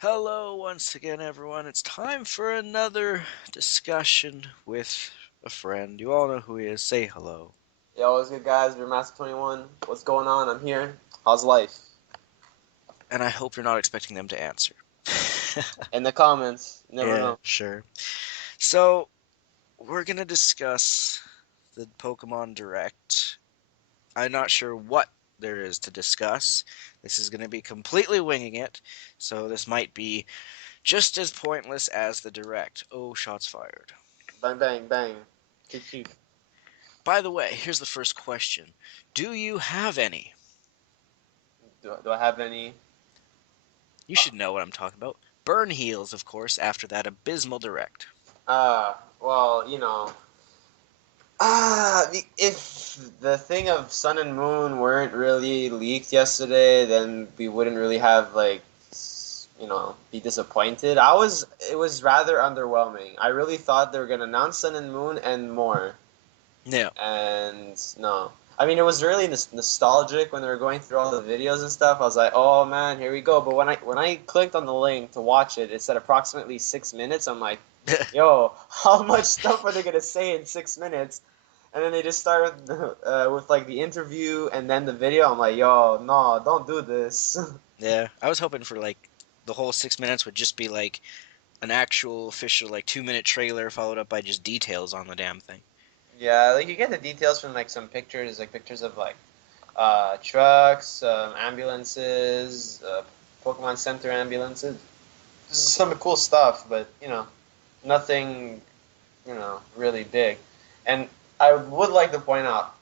Hello, once again, everyone. It's time for another discussion with a friend. You all know who he is. Say hello. Yo, what's good, guys? We're Master 21. What's going on? I'm here. How's life? And I hope you're not expecting them to answer. In the comments. You never Yeah, know. sure. So, we're going to discuss the Pokemon Direct. I'm not sure what there is to discuss. This is going to be completely winging it, so this might be just as pointless as the Direct. Oh, shots fired. Bang, bang, bang. Chief, chief. By the way, here's the first question. Do you have any? Do I have any? You should know what I'm talking about. Burn heals, of course, after that abysmal direct. Well, if the thing of Sun and Moon weren't really leaked yesterday, then we wouldn't really have, be disappointed. It was rather underwhelming. I really thought they were going to announce Sun and Moon and more. No. And no, I mean it was really nostalgic when they were going through all the videos and stuff. I was like, oh man, here we go. But when I clicked on the link to watch it, it said approximately 6 minutes. I'm like, yo, how much stuff are they gonna say in 6 minutes? And then they just started with like the interview and then the video. I'm like, yo, no, don't do this. Yeah, I was hoping for like the whole 6 minutes would just be like an actual official like 2 minute trailer followed up by just details on the damn thing. Yeah, like you get the details from like some pictures, like pictures of like trucks, ambulances, Pokemon Center ambulances. Some cool stuff, but nothing, really big. And I would like to point out,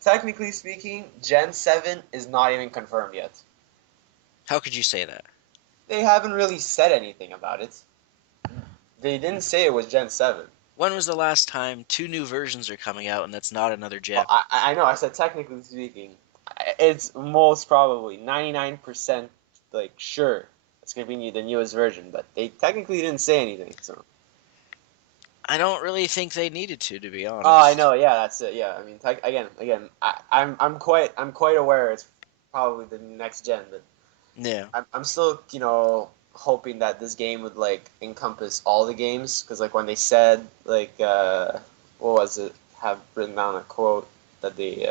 technically speaking, Gen 7 is not even confirmed yet. How could you say that? They haven't really said anything about it. They didn't say it was Gen 7. When was the last time two new versions are coming out and that's not another Well, gen? I know, I said technically speaking. It's most probably 99% like sure it's going to be the newest version, but they technically didn't say anything, so. I don't really think they needed to be Oh, I honest. know. Yeah, that's it. Yeah, I mean, again, I'm quite aware it's probably the next gen, but Yeah. I'm still, hoping that this game would like encompass all the games, because like when they said like what was it? Have written down a quote that they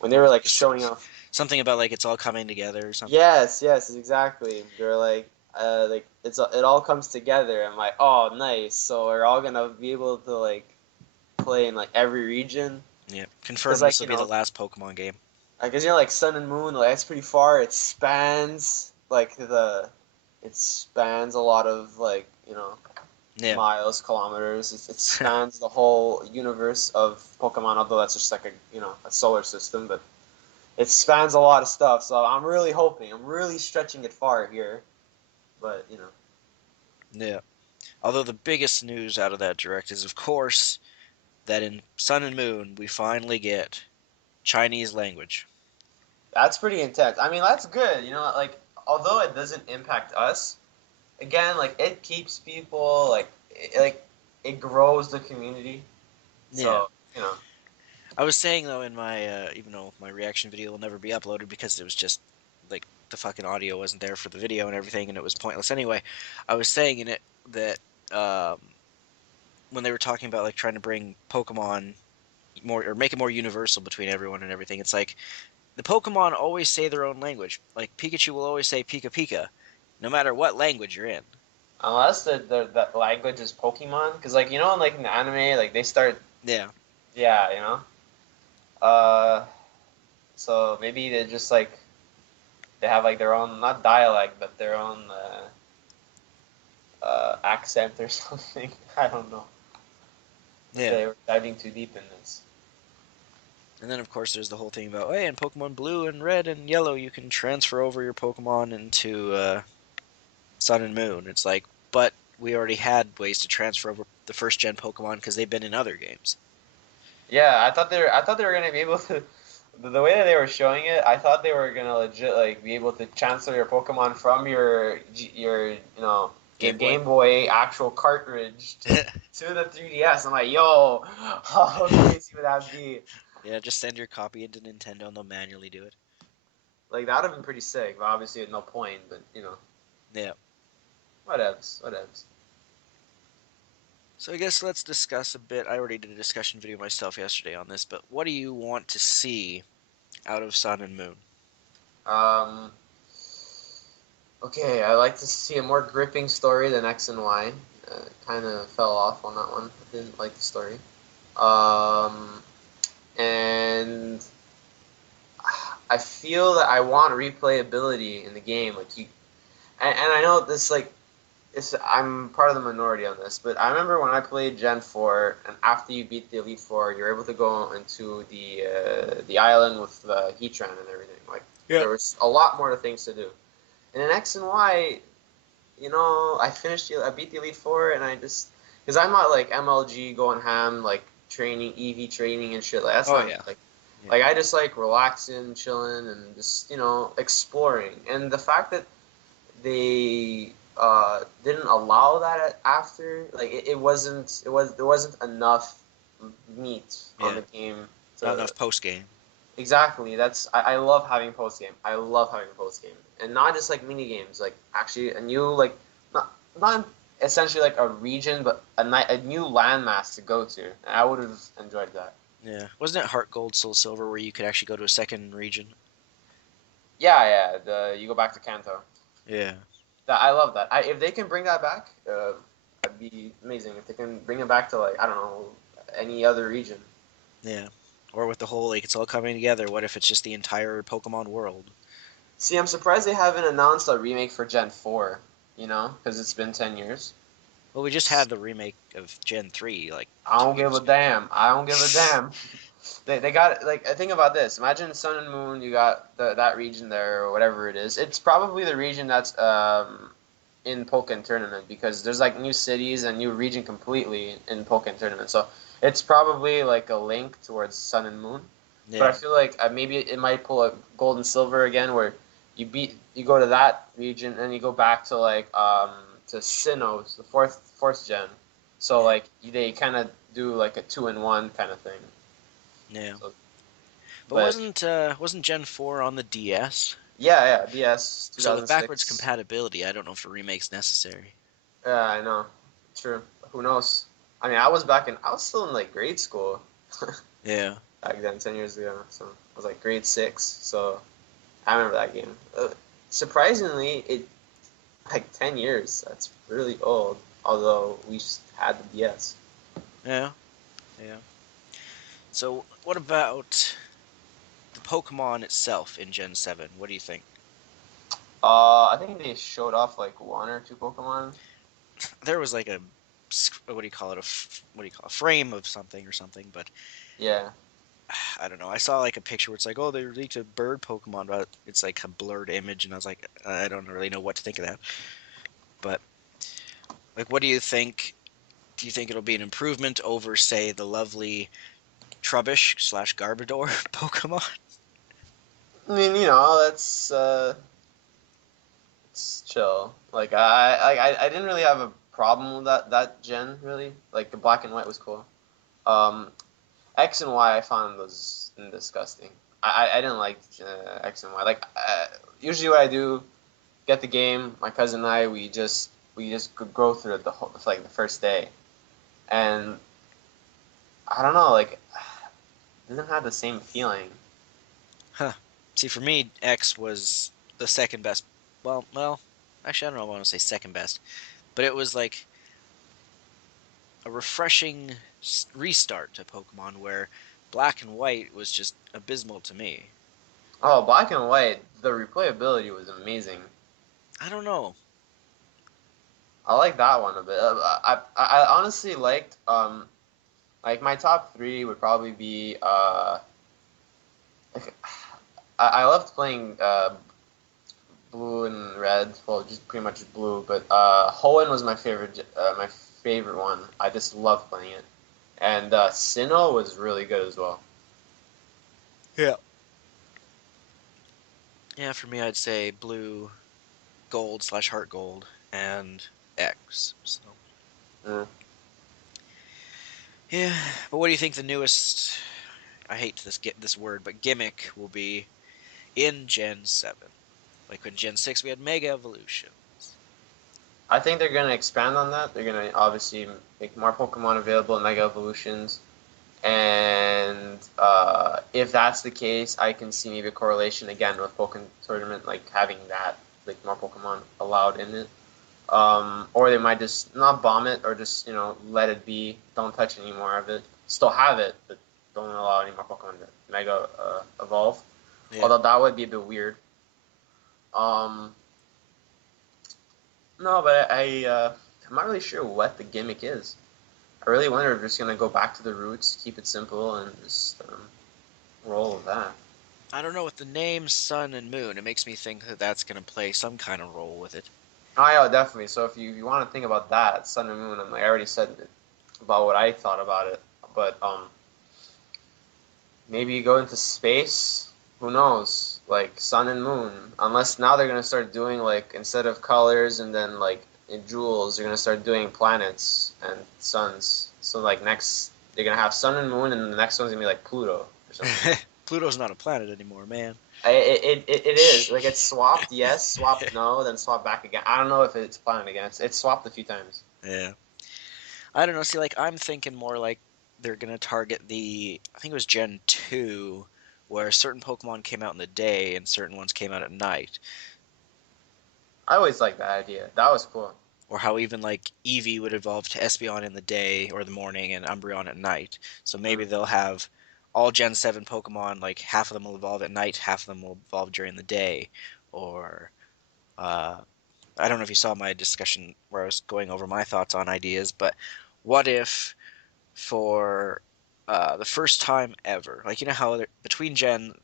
when they Well, were like showing off. something about like it's all coming together or something. Yes, yes, exactly. They're like it all comes together. I'm like, oh, nice. So we're all gonna be able to like play in like every region. Yeah. Because Confirmed this will be the last Pokemon game. I guess like Sun and Moon, like that's pretty far. It spans it spans a lot of Yeah. miles, kilometers. It spans the whole universe of Pokemon. Although that's just like a solar system, but it spans a lot of stuff. So I'm really hoping. I'm really stretching it far here, but Yeah. Although the biggest news out of that direct is, of course, that in Sun and Moon we finally get Chinese language. that's pretty intense. I mean, that's good. Like although it doesn't impact us, again, like it keeps people it grows the community. Yeah. So I was saying though in my even though my reaction video will never be uploaded because it was just like the fucking audio wasn't there for the video and everything and it was pointless anyway. I was saying in it that um, when they were talking about like trying to bring Pokemon more or make it more universal between everyone and everything, it's like the Pokemon always say their own language. Like Pikachu will always say Pika Pika, no matter what language you're in. unless that language is Pokemon, because like like in the anime, like they start, Yeah. yeah, uh, so maybe they just like they have like their own, not dialect, but their own accent or something. I don't know if Yeah. they were diving too deep in this. And then, of course, there's the whole thing about, hey, in Pokemon Blue and Red and Yellow, you can transfer over your Pokemon into Sun and Moon. It's like, but we already had ways to transfer over the first gen Pokemon because they've been in other games. Yeah, I thought they were gonna be able to. The way that they were showing it, I thought they were gonna legit like be able to transfer your Pokemon from your Game Boy? Game Boy actual cartridge to the 3DS. I'm like, yo, how crazy would that be? Yeah, just send your copy into Nintendo and they'll manually do it. Like that would have been pretty sick, but obviously at no point. But Yeah. Whatevs, whatevs. So I guess let's discuss a bit. I already did a discussion video myself yesterday on this, but what do you want to see out of Sun and Moon? Um, okay, I like to see a more gripping story than X and Y. Kind of fell off on that one. I didn't like the story. Um, and I feel that I want replayability in the game. Like you, and I know this like I'm part of the minority on this, but I remember when I played Gen 4, and after you beat the Elite Four, you're able to go into the island with the Heatran and everything. Like Yep. there was a lot more things to do. And in X and Y, I beat the Elite Four, and I just because I'm not like MLG going ham like training, EV training and shit. Like that's Oh not me. yeah. Yeah. Like I just like relaxing, chilling, and just exploring. And the fact that they didn't allow that after. Like there wasn't enough meat on Yeah. the game Not to enough post game. exactly. I love having post game. I love having post game, and not just like mini games. Like actually a new like not essentially like a region, but a new landmass to go to. And I would have enjoyed that. Yeah. Wasn't it Heart Gold Soul Silver where you could actually go to a second region? Yeah, yeah. The you go back to Kanto. Yeah. That I love that. If they can bring that back, that'd be amazing. If they can bring it back to like I don't know any other region. Yeah. Or with the whole like it's all coming together. What if it's just the entire Pokemon world? See, I'm surprised they haven't announced a remake for Gen 4. Because it's been 10 years. Well, we just had the remake of Gen 3 like I two don't give years a ago. damn. I don't give a damn. They got like think about this. Imagine Sun and Moon. You got that region there or whatever it is. It's probably the region that's in Pokken Tournament because there's like new cities and new region completely in Pokken Tournament. So it's probably like a link towards Sun and Moon. But I Yeah. feel like maybe it might pull a Gold and Silver again, where you go to that region and you go back to like to Sinnoh, the fourth gen. So Yeah. like they kind of do like a 2-in-1 kind of thing. Yeah. So, But but wasn't Gen 4 on the DS? yeah, yeah, DS So with backwards 2006. compatibility, I don't know if a remake's necessary. Yeah, I know. True. Who knows? I mean, I was still in like grade school Yeah. back then, 10 years ago. So I was like grade six. So I remember that game. Surprisingly, it like 10 years. That's really old. Although we just had the DS. Yeah. Yeah. So what about the Pokemon itself in Gen 7? What do you think? I think they showed off like one or two Pokemon. There was like a what do you call it? What do you call it? A frame of something or something, but Yeah. I don't know. I saw like a picture where it's like, oh, they released a bird Pokemon, but it's like a blurred image, and I was like, I don't really know what to think of that. But like, what do you think? Do you think it'll be an improvement over, say, the lovely Trubbish slash Garbodor Pokemon? I mean, that's it's chill. Like I didn't really have a problem with that gen really. Like the black and white was cool. Um, X and Y I found was disgusting. I didn't like X and Y. Like usually what I do, get the game. My cousin and I we just go through it the whole like the first day, and I don't know like it doesn't have the same feeling. Huh. See, for me, X was the second best. Well, actually, I don't know if I want to say second best, but it was like a refreshing restart to Pokemon where Black and White was just abysmal to me. Oh, black and white, the replayability was amazing. I don't know. I like that one a bit. I honestly liked like my top three would probably be like, I loved playing blue and red. Well, just pretty much blue. But Hoenn was my favorite one. I just loved playing it. And Sinnoh was really good as well. Yeah. Yeah, for me, I'd say Blue, Gold slash Heart Gold, and X. So Mm. yeah, but what do you think the newest? I hate this get this word, but gimmick will be in Gen 7. Like in Gen 6, we had Mega Evolutions. I think they're gonna expand on that. They're gonna obviously make more Pokemon available in Mega Evolutions, and if that's the case, I can see maybe a correlation again with Pokemon Tournament, like having that, like more Pokemon allowed in it. Or they might just not bomb it, or just let it be. Don't touch any more of it. Still have it, but don't allow any more Pokemon to Mega evolve. Yeah. Although that would be a bit weird. Um, no, but I'm not really sure what the gimmick is. I really wonder if they're just gonna go back to the roots, keep it simple, and just roll with that. I don't know, with the name Sun and Moon, it makes me think that that's going to play some kind of role with it. Oh yeah, definitely. So if you want to think about that, Sun and Moon, I already said it, about what I thought about it, but maybe you go into space. Who knows? Like Sun and Moon. Unless now they're gonna start doing, like, instead of colors and then like in jewels, they're gonna start doing planets and suns. So like next they're gonna have Sun and Moon, and the next one's gonna be like Pluto or something. Pluto's not a planet anymore, man. It is like it's swapped, yes, swapped no, then swapped back again. I don't know if it's planet again. It's swapped a few times. Yeah. I don't know. See, like, I'm thinking more like they're going to target I think it was Gen 2, where certain Pokemon came out in the day and certain ones came out at night. I always liked that idea. That was cool. Or how even, like, Eevee would evolve to Espeon in the day or the morning and Umbreon at night. So maybe Mm. they'll have all Gen 7 Pokemon, like, half of them will evolve at night, half of them will evolve during the day. Or, uh, I don't know if you saw my discussion where I was going over my thoughts on ideas, but what if for the first time ever, like, you know how between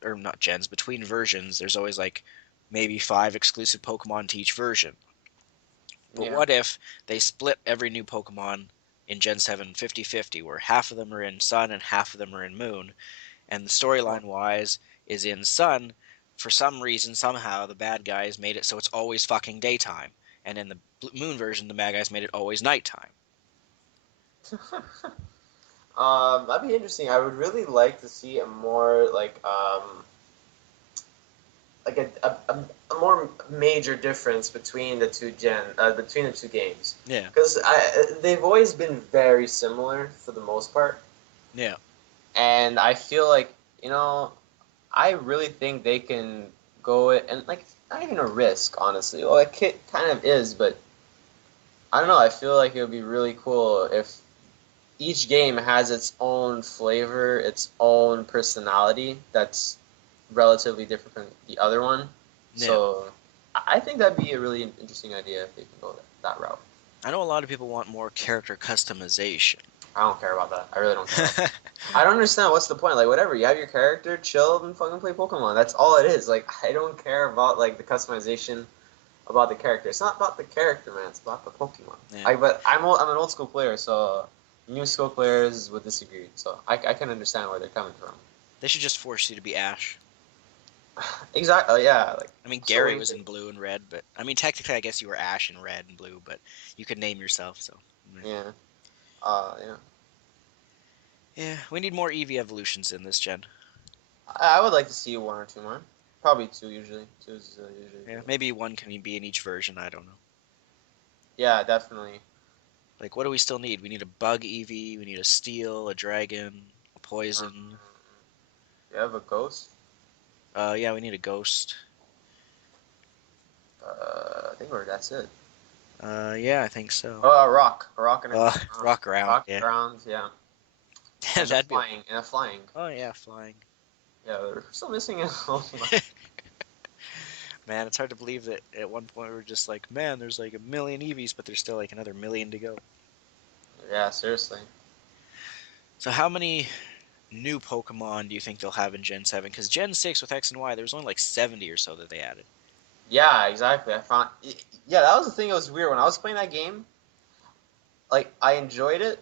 or not gens, between versions, there's always like maybe 5 exclusive Pokemon to each version. But Yeah. what if they split every new Pokemon in Gen 7 50-50, where half of them are in Sun and half of them are in Moon, and the Oh. storyline wise is in Sun, for some reason, somehow, the bad guys made it so it's always fucking daytime. And in the Moon version, the bad guys made it always nighttime. That'd be interesting. I would really like to see a more like a more major difference between the two games, Yeah, because they've always been very similar for the most part, yeah, and I feel like I really think they can go and, like, not even a risk, honestly. Well, it kind of is, but I don't know. I feel like it would be really cool if each game has its own flavor, its own personality that's relatively different from the other one. yeah. So I think that'd be a really interesting idea if they can go that route. I know a lot of people want more character customization. I don't care about that. I really don't care about that. I don't understand what's the point. Like, whatever, you have your character, chill and fucking play Pokemon. That's all it is. Like, I don't care about like the customization about the character. It's not about the character, man. It's about the Pokemon. Yeah. But I'm an old school player, so new school players would disagree. So I can understand where they're coming from. They should just force you to be Ash. Exactly. Yeah. Like, I mean, so Gary weird. was in blue and red, but I mean, technically, I guess you were Ash in red and blue, but you could name yourself. So, Yeah. Yeah. yeah, we need more Eevee evolutions in this gen. I would like to see one or two more. Probably two usually. Two is usually Yeah, good. maybe one can be in each version. I don't know. Yeah, definitely. Like, what do we still need? We need a bug Eevee. We need a steel, a dragon, a Um, poison. you have a ghost. Yeah, we need a ghost. I think that's it. Yeah, I think so. Oh, a rock and Rock around. rock Yeah, ground. Yeah, and a that'd be. flying and a flying. Oh yeah, flying. Yeah, they're still missing it. Man, it's hard to believe that at one point we were just like, man, there's like a million Eevees, but there's still like another million to go. Yeah, seriously. So how many new Pokemon do you think they'll have in Gen 7? Because Gen 6 with X and Y, there was only like 70 or so that they added. Yeah, exactly. I found. Yeah, that was the thing. It was weird when I was playing that game. Like, I enjoyed it,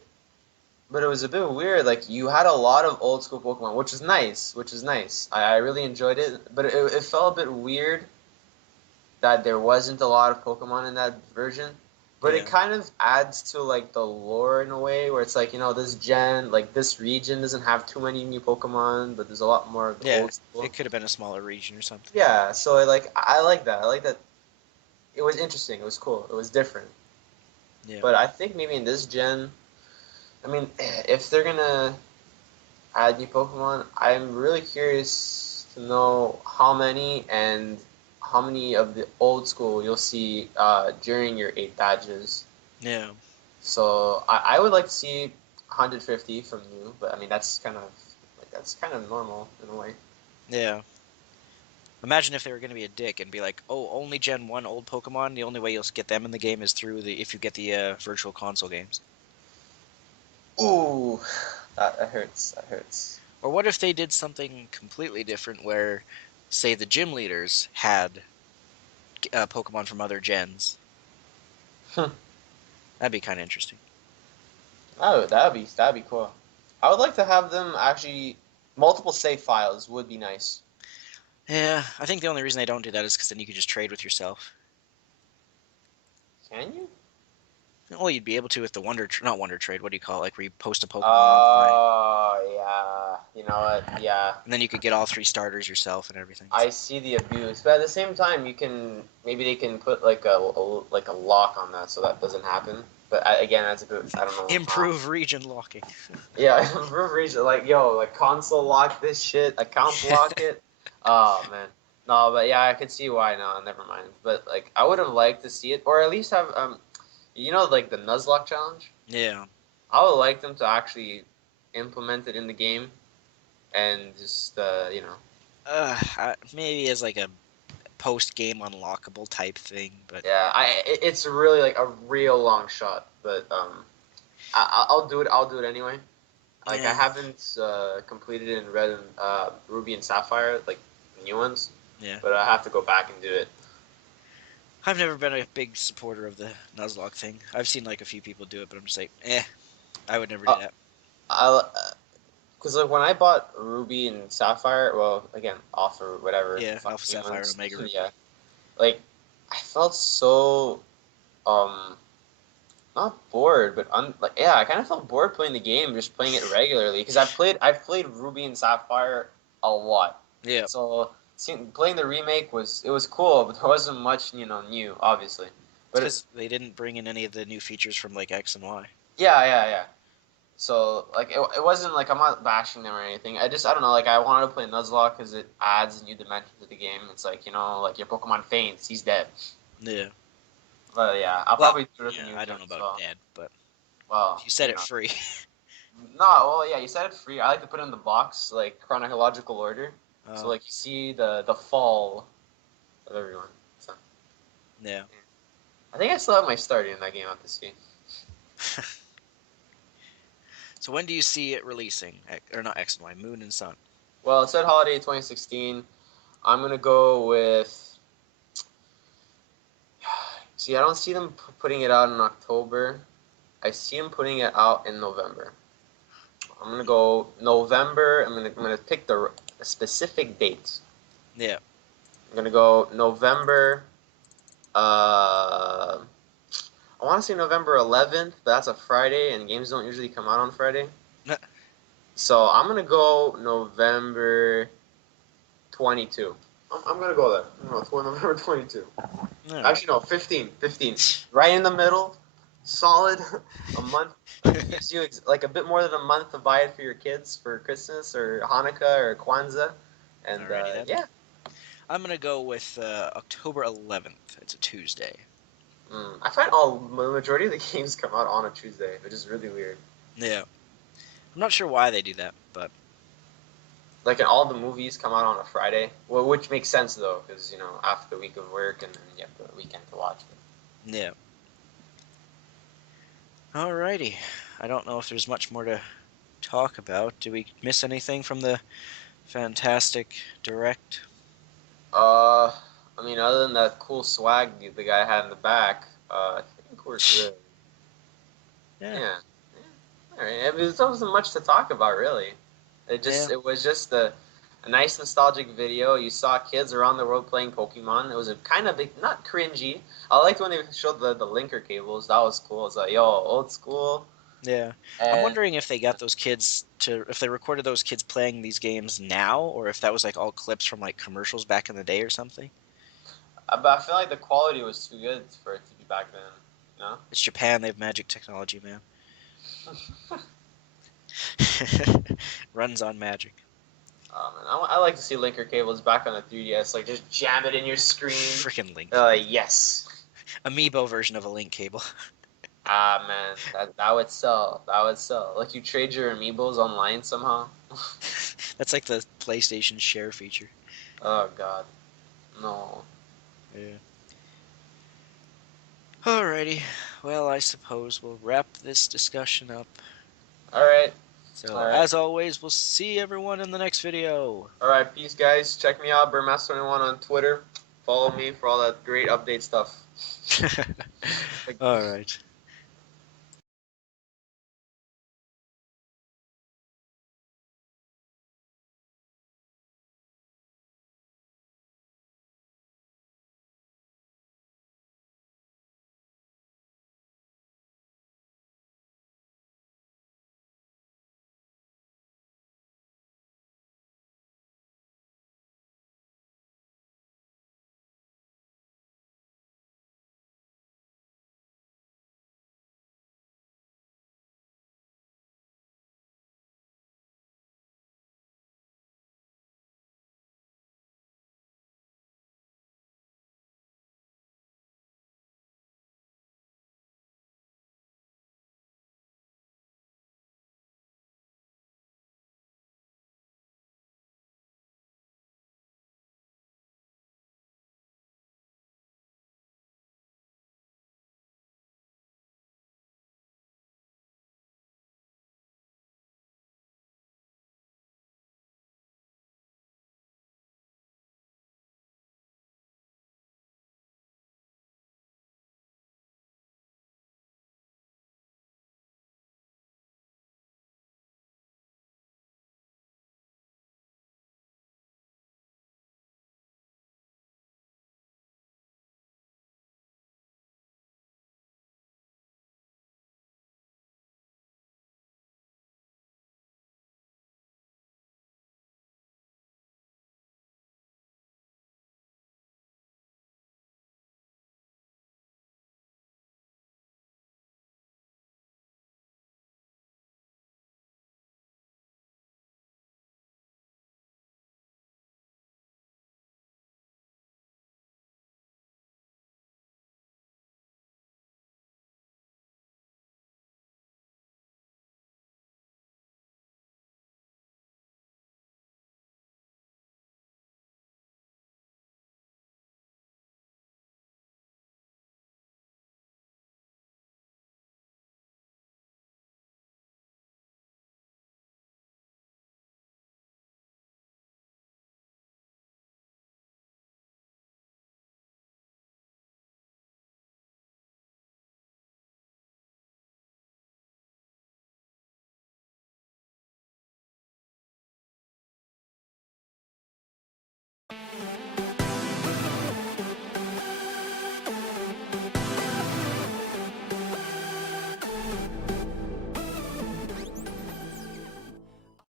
but it was a bit weird. Like, you had a lot of old school Pokemon, which is nice. Which is nice. I really enjoyed it, but it felt a bit weird that there wasn't a lot of Pokemon in that version. But it Yeah. kind of adds to like the lore in a way where it's like, this gen, like this region doesn't have too many new Pokemon, but there's a lot more of the Yeah. old school. It could have been a smaller region or something. Yeah, so like I like that. I like that. It was interesting. It was cool. It was different. Yeah. But I think maybe in this gen, I mean, if they're gonna add new Pokemon, I'm really curious to know how many and how many of the old school you'll see during your 8 badges. Yeah. So I would like to see 150 from you, but I mean that's kind of normal in a way. Yeah. Imagine if they were going to be a dick and be like, "Oh, only Gen 1 old Pokemon. The only way you'll get them in the game is through the if you get the virtual console games." Ooh, that hurts. That hurts. Or what if they did something completely different where, say, the gym leaders had Pokemon from other gens? That'd be kind of interesting. That'd be cool. I would like to have them actually multiple save files would be nice. Yeah, I think the only reason they don't do that is because then you could just trade with yourself. Can you? Well, you'd be able to with the not Wonder Trade. What do you call it? Like where you post a Pokemon online, Oh yeah. You know what? Yeah. and then you could get all three starters yourself and everything. I see the abuse, but at the same time, you can maybe they can put like a lock on that so that doesn't happen. But again, that's a bit I don't know how. Improve region locking. Yeah, Reach like yo, like console lock this shit, account lock it. Oh man, no, but yeah, I could see why. No, never mind. But like, I would have liked to see it, or at least have like the Nuzlocke challenge. Yeah. I would like them to actually implement it in the game and just Maybe as like a post game unlockable type thing, but yeah, it's really like a real long shot, but I'll do it. I'll do it anyway. Like I yeah, haven't completed it in Red and Ruby and Sapphire, like the new ones, yeah. but I have to go back and do it. I've never been a big supporter of the Nuzlocke thing. I've seen like a few people do it, but I'm just like, I would never do Uh, that. I because like when I bought Ruby and Sapphire, well, again, offer whatever Yeah, fucking Alpha new Sapphire, ones, Omega Ruby. yeah. Like I felt so um not bored, but like yeah, I kind of felt bored playing the game, just playing it regularly because I've played Ruby and Sapphire a lot, Yeah, so playing the remake was cool, but there wasn't much new, obviously. it's But because they didn't bring in any of the new features from like X and Y. yeah, yeah, yeah. So like it wasn't like I'm not bashing them or anything. I don't know, like I wanted to play Nuzlocke because it adds a new dimension to the game. It's like like your Pokemon faints, he's dead. Yeah. But yeah, I'll Well, probably do it with the yeah, new I gym. don't know about So dead, but if well, you set it free, no, well yeah, you said it free. I like to put it in the box like chronological order. So oh like you see the fall of everyone. So yeah. yeah. I think I still have my start in that game. I have to see. So when do you see it releasing? Or not X and Y, Moon and Sun. Well, it said holiday 2016. I'm gonna go with. See, I don't see them putting it out in October. I see them putting it out in November. I'm gonna go November. I'm gonna pick the specific dates. Yeah. I'm gonna go November. Uh, I want to say November 11th, but that's a Friday, and games don't usually come out on Friday. So I'm gonna go November 22. I'm gonna go there. No, November 22. All right. Actually, no, 15. 15. Right in the middle. Solid. A month. Like gives you like a bit more than a month to buy it for your kids for Christmas or Hanukkah or Kwanzaa. And Alrighty then. yeah. I'm gonna go with October 11th. It's a Tuesday. I find all the majority of the games come out on a Tuesday, which is really weird. Yeah. I'm not sure why they do that, but Like, and all the movies come out on a Friday, well, which makes sense though, because after the week of work and then you have the weekend to watch it. yeah. Alrighty. I don't know if there's much more to talk about. Do we miss anything from the fantastic direct? Uh, I mean, other than that cool swag the guy had in the back, I think we're good. Yeah. Yeah. All right. I mean, there wasn't much to talk about really. Yeah. It was just a nice nostalgic video. You saw kids around the world playing Pokemon. It was a kind of big, not cringy. I liked when they showed the linker cables. That was cool. It's like, yo, old school. Yeah. I'm And wondering if they got those kids if they recorded those kids playing these games now, or if that was like all clips from like commercials back in the day or something. but I feel like the quality was too good for it to be back then. No. It's Japan. They have magic technology, man. Runs on magic. Oh man, I like to see linker cables back on the 3DS. Like just jam it in your screen. Freaking link. Yes. Amiibo version of a link cable. Ah man, that would sell. That would sell. Like you trade your amiibos online somehow. That's like the PlayStation share feature. Oh god, no. Yeah. Alrighty. Well, I suppose we'll wrap this discussion up. All right, So, all right, as always, we'll see everyone in the next video. all right. Peace, guys. Check me out, Burmass21 on Twitter. Follow me for all that great update stuff. Like, Alright.